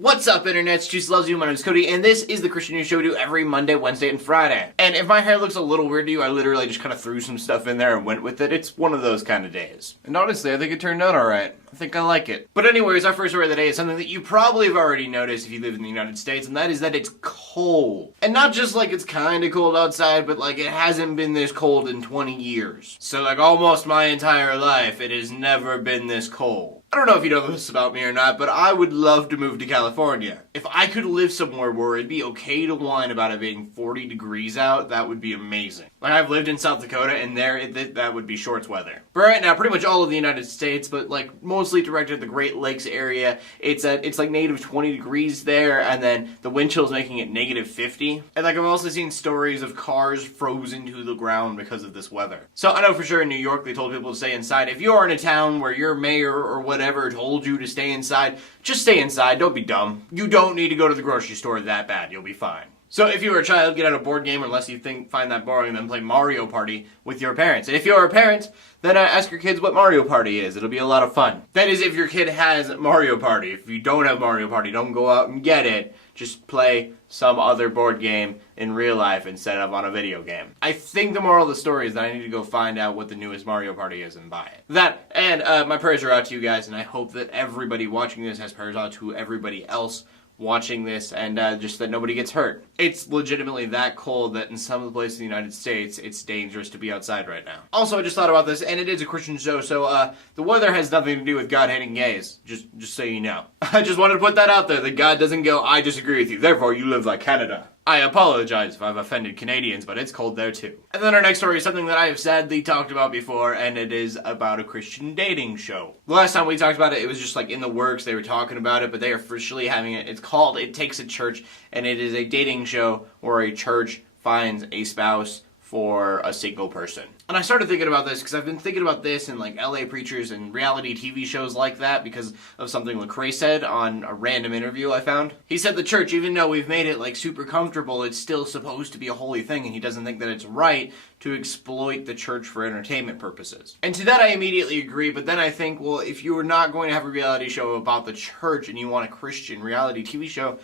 What's up, internets? Jesus loves you. My name is Cody, and this is the Christian News Show we do every Monday, Wednesday, and Friday. And if my hair looks a little weird to you, I literally just kind of threw some stuff in there and went with it. It's one of those kind of days. And honestly, I think it turned out alright. I think I like it. But anyways, our first story of the day is something that you probably have already noticed if you live in the United States, and that is that it's cold. And not just like it's kind of cold outside, but like it hasn't been this cold in 20 years. So like almost my entire life, it has never been this cold. I don't know if you know this about me or not, but I would love to move to California. If I could live somewhere where it'd be okay to whine about it being 40 degrees out, that would be amazing. Like, I've lived in South Dakota, and that would be shorts weather. But right now, pretty much all of the United States, but like mostly directed at the Great Lakes area, it's like negative 20 degrees there, and then the wind chill is making it negative 50. And like I've also seen stories of cars frozen to the ground because of this weather. So I know for sure in New York they told people to stay inside. If you're in a town where your mayor or whatever told you to stay inside, just stay inside. Don't be dumb. You don't need to go to the grocery store that bad. You'll be fine. So if you were a child, get out a board game unless you find that boring, and then play Mario Party with your parents. And if you're a parent, then ask your kids what Mario Party is. It'll be a lot of fun. That is if your kid has Mario Party. If you don't have Mario Party, don't go out and get it. Just play some other board game in real life instead of on a video game. I think the moral of the story is that I need to go find out what the newest Mario Party is and buy it. That, and my prayers are out to you guys, and I hope that everybody watching this has prayers out to everybody else watching this, and just that nobody gets hurt. It's legitimately that cold that in some of the places in the United States, it's dangerous to be outside right now. Also, I just thought about this, and it is a Christian show, so the weather has nothing to do with God hating gays, just so you know. I just wanted to put that out there, that God doesn't go, I disagree with you, therefore you live like Canada. I apologize if I've offended Canadians, but it's cold there too. And then our next story is something that I have sadly talked about before, and it is about a Christian dating show. The last time we talked about it, it was just like in the works, they were talking about it, but they are officially having it. It's called It Takes a Church, and it is a dating show where a church finds a spouse for a single person. And I started thinking about this because I've been thinking about this in like LA preachers and reality TV shows like that because of something Lecrae said on a random interview I found. He said the church, even though we've made it like super comfortable, it's still supposed to be a holy thing, and he doesn't think that it's right to exploit the church for entertainment purposes. And to that I immediately agree, but then I think, well, if you were not going to have a reality show about the church and you want a Christian reality TV show,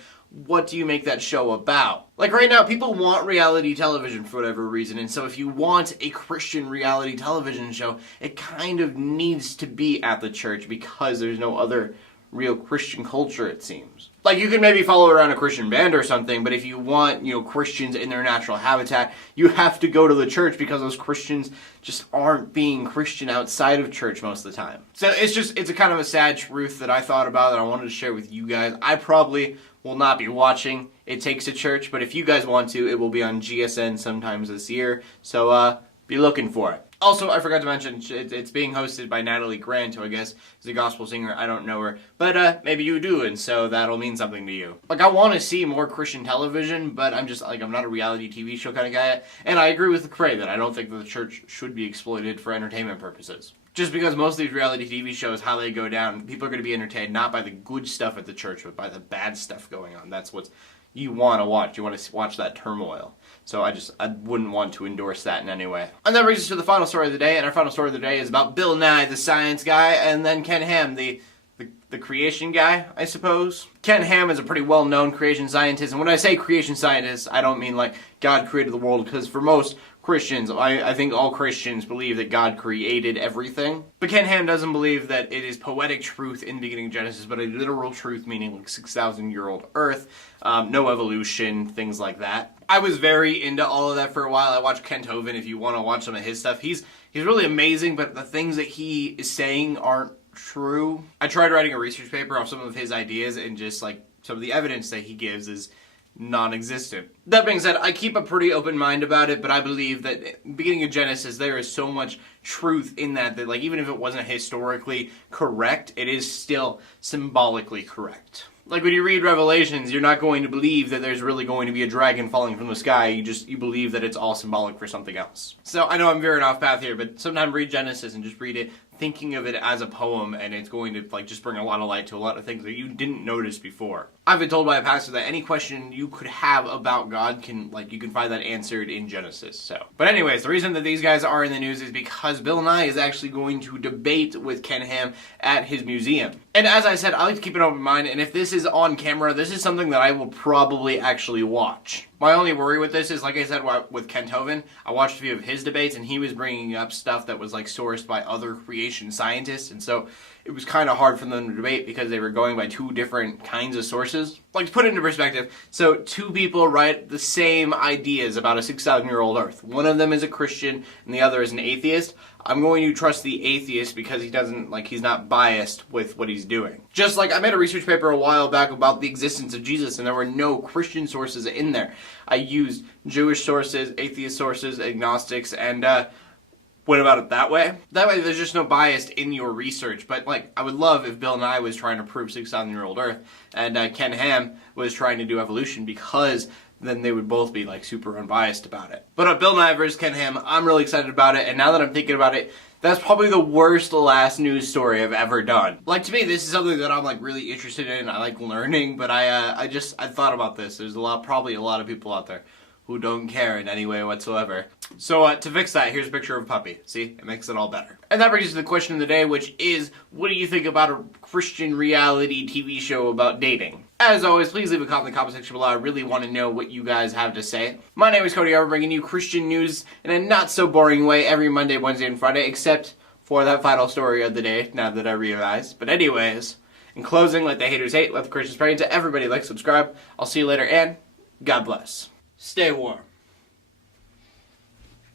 what do you make that show about? Like right now, people want reality television for whatever reason, and so if you want a Christian reality television show, it kind of needs to be at the church because there's no other real Christian culture, it seems. Like, you can maybe follow around a Christian band or something, but if you want, Christians in their natural habitat, you have to go to the church because those Christians just aren't being Christian outside of church most of the time. So it's a kind of a sad truth that I thought about that I wanted to share with you guys. I probably will not be watching It Takes a Church, but if you guys want to, it will be on GSN sometimes this year, so be looking for it. Also, I forgot to mention, it's being hosted by Natalie Grant, who I guess is a gospel singer. I don't know her, but maybe you do, and so that'll mean something to you. Like, I want to see more Christian television, but I'm not a reality TV show kind of guy, and I agree with Lecrae that I don't think that the church should be exploited for entertainment purposes. Just because most of these reality TV shows, how they go down, people are going to be entertained not by the good stuff at the church, but by the bad stuff going on. That's what you want to watch. You want to watch that turmoil. So I wouldn't want to endorse that in any way. And that brings us to the final story of the day, and our final story of the day is about Bill Nye, the science guy, and then Ken Ham, the creation guy, I suppose. Ken Ham is a pretty well-known creation scientist, and when I say creation scientist, I don't mean like God created the world, because for most Christians, I think all Christians believe that God created everything. But Ken Ham doesn't believe that it is poetic truth in the beginning of Genesis, but a literal truth, meaning like 6,000-year-old Earth, no evolution, things like that. I was very into all of that for a while. I watched Kent Hovind. If you want to watch some of his stuff, he's really amazing, but the things that he is saying aren't true. I tried writing a research paper off some of his ideas, and just like some of the evidence that he gives is non-existent. That being said, I keep a pretty open mind about it, but I believe that beginning of Genesis, there is so much truth in that like even if it wasn't historically correct, it is still symbolically correct. Like when you read Revelations, you're not going to believe that there's really going to be a dragon falling from the sky. You believe that it's all symbolic for something else. So I know I'm veering off path here, but sometime read Genesis and just read it thinking of it as a poem, and it's going to like just bring a lot of light to a lot of things that you didn't notice before. I've been told by a pastor that any question you could have about God you can find that answered in Genesis. So, but anyways, the reason that these guys are in the news is because Bill Nye is actually going to debate with Ken Ham at his museum. And as I said, I like to keep an open mind, and if this is on camera, this is something that I will probably actually watch. My only worry with this is, like I said, with Kent Hovind, I watched a few of his debates, and he was bringing up stuff that was like sourced by other creation scientists, and so it was kind of hard for them to debate because they were going by two different kinds of sources. Like, to put it into perspective, so two people write the same ideas about a 6,000-year-old Earth. One of them is a Christian, and the other is an atheist. I'm going to trust the atheist because he's not biased with what he's doing. Just like I made a research paper a while back about the existence of Jesus, and there were no Christian sources in there. I used Jewish sources, atheist sources, agnostics, and went about it that way. That way there's just no bias in your research. But like, I would love if Bill Nye was trying to prove 6,000-year-old Earth and Ken Ham was trying to do evolution, because then they would both be like super unbiased about it. But Bill Nye versus Ken Ham, I'm really excited about it, and now that I'm thinking about it, that's probably the worst last news story I've ever done. Like, to me, this is something that I'm like really interested in. I like learning, but I thought about this. There's probably a lot of people out there who don't care in any way whatsoever. So to fix that, here's a picture of a puppy. See? It makes it all better. And that brings us to the question of the day, which is, what do you think about a Christian reality TV show about dating? As always, please leave a comment in the comment section below. I really want to know what you guys have to say. My name is Cody. I'm bringing you Christian news in a not so boring way every Monday, Wednesday, and Friday, except for that final story of the day, now that I realized. But anyways, in closing, let the haters hate, let the Christians pray, and to everybody, like, subscribe. I'll see you later, and God bless. Stay warm.